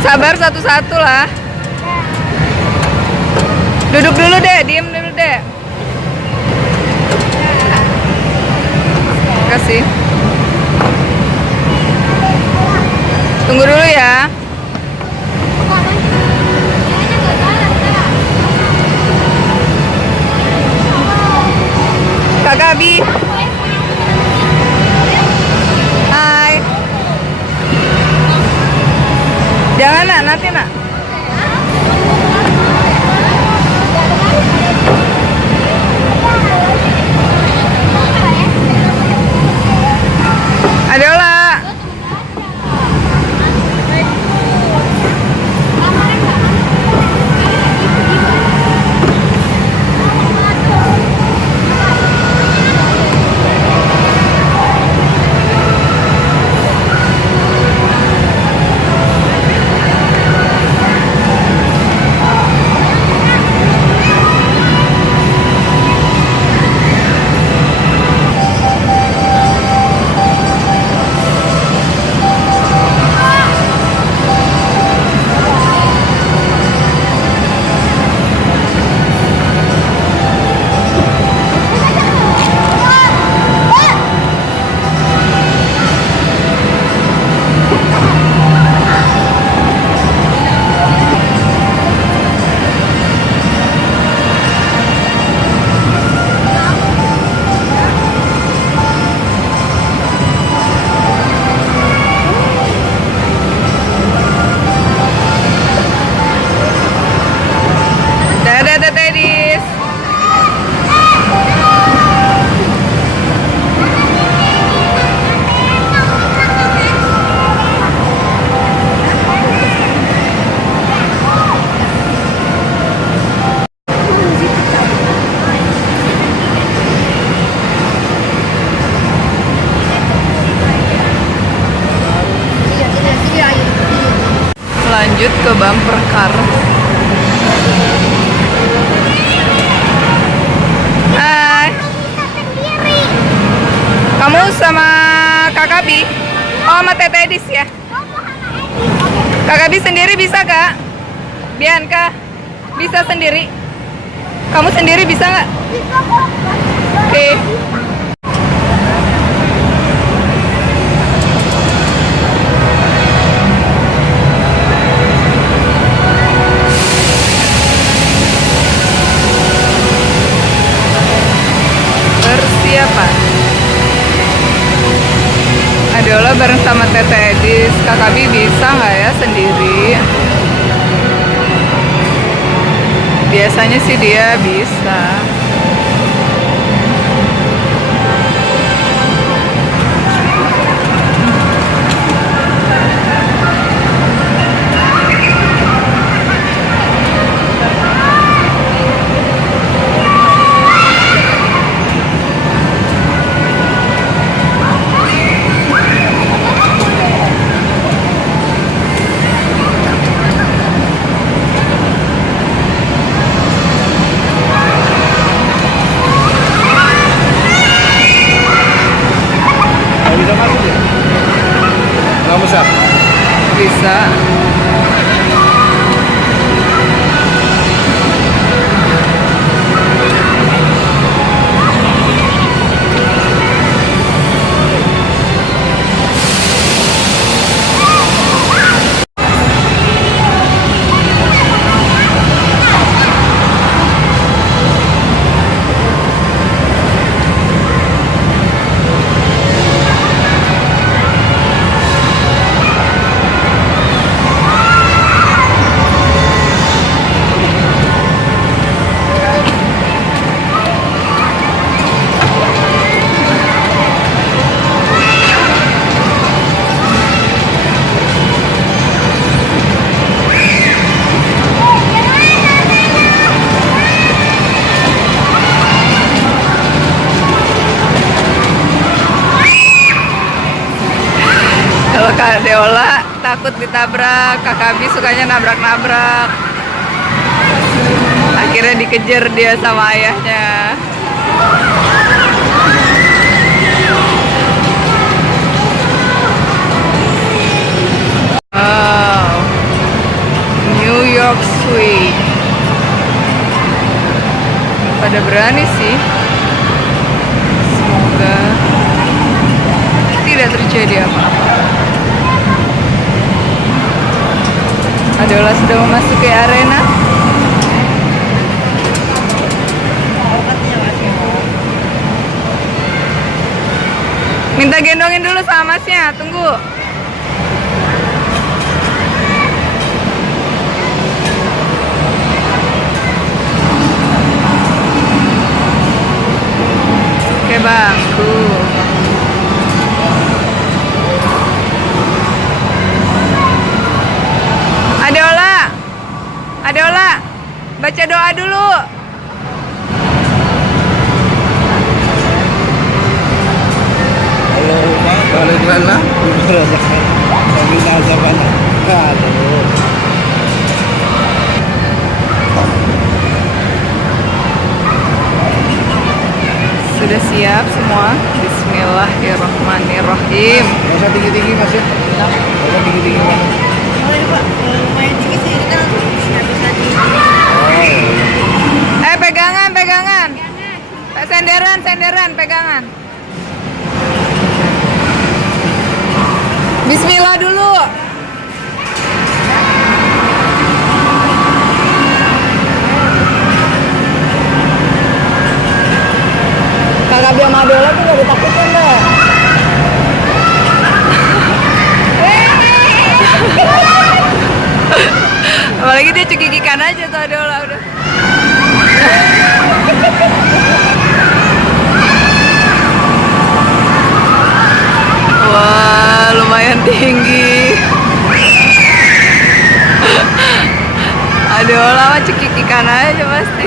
Sabar satu-satu lah. Duduk dulu deh, diem dulu deh. Kasih. Tunggu dulu ya. Kakak Abi. Hai. Jangan nak, nanti nak. Adola. Dadah Tedis. Lanjut ke bumper car. Hai. Kamu sama Kakak Bi? Oh, sama Tete Edis ya? Kakak Bi sendiri bisa Kak? Bianca, bisa sendiri? Kamu sendiri bisa nggak? Oke. Persiapan. Adola bareng sama Tete Edis. Kakak Bi bisa nggak ya sendiri? Biasanya sih dia bisa. Bisa. Kak Deola takut ditabrak, Kakak Bi sukanya nabrak-nabrak. Akhirnya dikejar dia sama ayahnya. Wow. Pada berani sih. Semoga tidak terjadi apa-apa. Adeola sudah memasuki arena. Minta gendongin dulu sama masnya, tunggu. Oke bangku. Adeola, baca doa dulu. Allahumma barik lana Sudah siap semua? Bismillahirrahmanirrahim. Nggak usah tinggi-tinggi mas ya. Nggak usah tinggi-tinggi mas. Boleh Pak, lumayan tinggi sih, ini kan nggak bisa di... Pegangan. Senderan, pegangan. Bismillah dulu. Kakak Bia sama Adeola tuh gak ditakutin deh. Apalagi dia cekikikan aja tuh Adeola udah. Wah, lumayan tinggi. Adeola mah cekikikan aja pasti.